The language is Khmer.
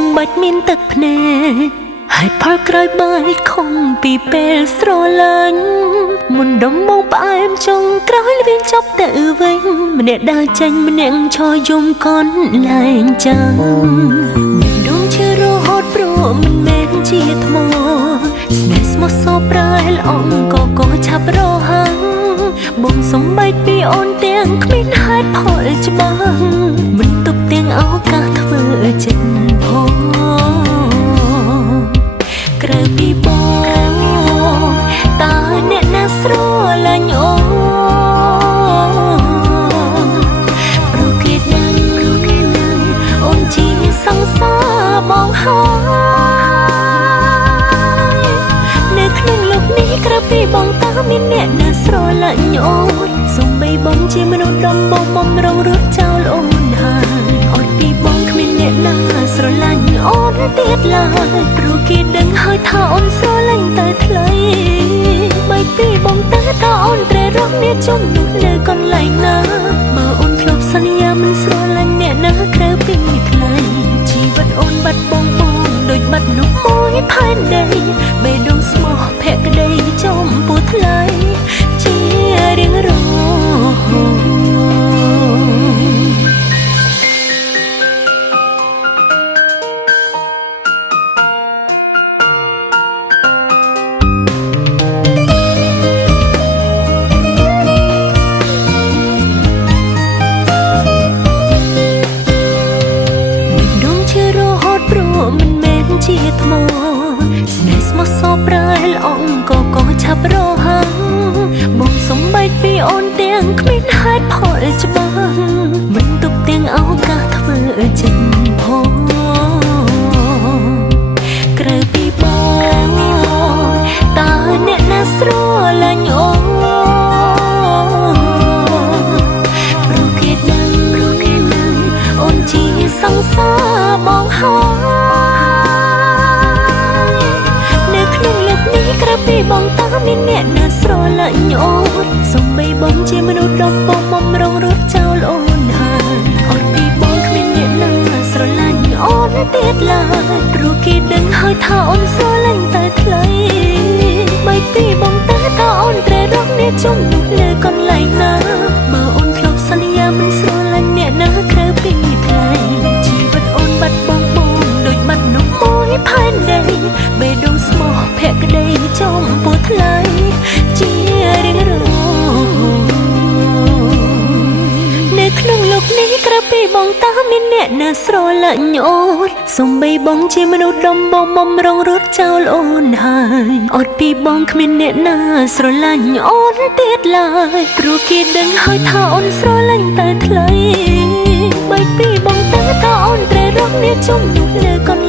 ចាំបាច់មានទឹកភ្នែកហើយផលក្រោយបែកខំពីពេលស្រឡាញ់មុនដំបងផ្អែមចុងក្រោយវិញចប់ទៅវិញម្នាក់ដើរចេញម្នាក់ឈរយំកន់លែងចាំមានដងឈើរហូតព្រោះមិនមែនជាថ្មស្នេហ៍ស្មោះសរប្រែលអង្គក៏ឆាប់រហាំងបងសំបែកពីអូនទាំងគ្មានហេតុផលច្បាស់មិនទុកទាំងឱកាសធ្វើចិត្តផងក្រៅពីបងតើអ្នកណាស្រឡាញ់អូនព្រោះគេដឹងអូនជាសង្សារបងហើយនៅក្នុងលោកនេះក្រៅពីបងតើមានអ្នកណាស្រឡាញ់អូនសូម្បីបងជាមនុស្សដំបងបំរុងរត់ចោលអូនហើយអត់ពីបងគ្មានអ្នកណាស្រឡាញ់អូនទៀតឡើយព្រោះគេដឹងហើយថាអូនស្រឡាញ់តែថ្លៃបែកពីបងតើអូនត្រូវរកអ្នកជំនួសនៅកន្លែងណាបើអូនធ្លាប់សន្យាមិនស្រឡាញ់អ្នកណាក្រៅពីថ្លៃជីវិតអូនបាត់បង់ដូចបាត់នោះមួយផែនដីបេះដូងស្មោះភក្តីចំពោះថ្លៃជារៀងរហូតមិនមែនជាថ្មស្នេហ៍ស្មោះសរប្រែលអង្គក៏ឆាប់រហាំងបងសំបែកពីអូនទាំងគ្មានហេតុផលច្បាស់មិនទុកទាំងឱកាសធ្វើចិត្តផងក្រៅពីបងតើអ្នកណាស្រឡាញ់អូនព្រោះគេដឹងអូនជាសង្សារបងហើយនៅក្នុងលោកនេះក្រៅពីបងតើមានអ្នកណាស្រឡាញ់អូនសូម្បីបងជាមនុស្សដ៏បងបំរុងរត់ចោលអូនហើយអត់ពីបងគ្មានអ្នកណាស្រឡាញ់អូនទៀតឡើយព្រោះគេដឹងហើយថាអូនស្រឡាញ់តែថ្លៃបែកពីបងតើអូនត្រូវរកអ្នកជំនួសនៅកន្លែងណាបើអូនធ្លាប់សន្យាមិនស្រឡាញ់អ្នកណាក្រៅពីថ្លៃជីវិតអូនបាត់បង់ដូចបាត់នោះមួយផែនដីបេះដូងស្មោះភក្តីចំពោះថ្លៃជារៀងរហូតនៅក្នុងលោកនេះក្រៅពីបងតើមានអ្នកណាស្រឡាញ់អូនសូម្បីបងជាមនុស្សដំបងបំរុងរត់ចោលអូនហើយអត់ពីបងគ្មានអ្នកណាស្រឡាញ់អូនទៀតឡើយព្រោះគេដឹងហើយថាអូនស្រឡាញ់តែថ្លៃបែកពីបងតើអូនត្រូវរកអ្នកជំនួសនៅកន្លែង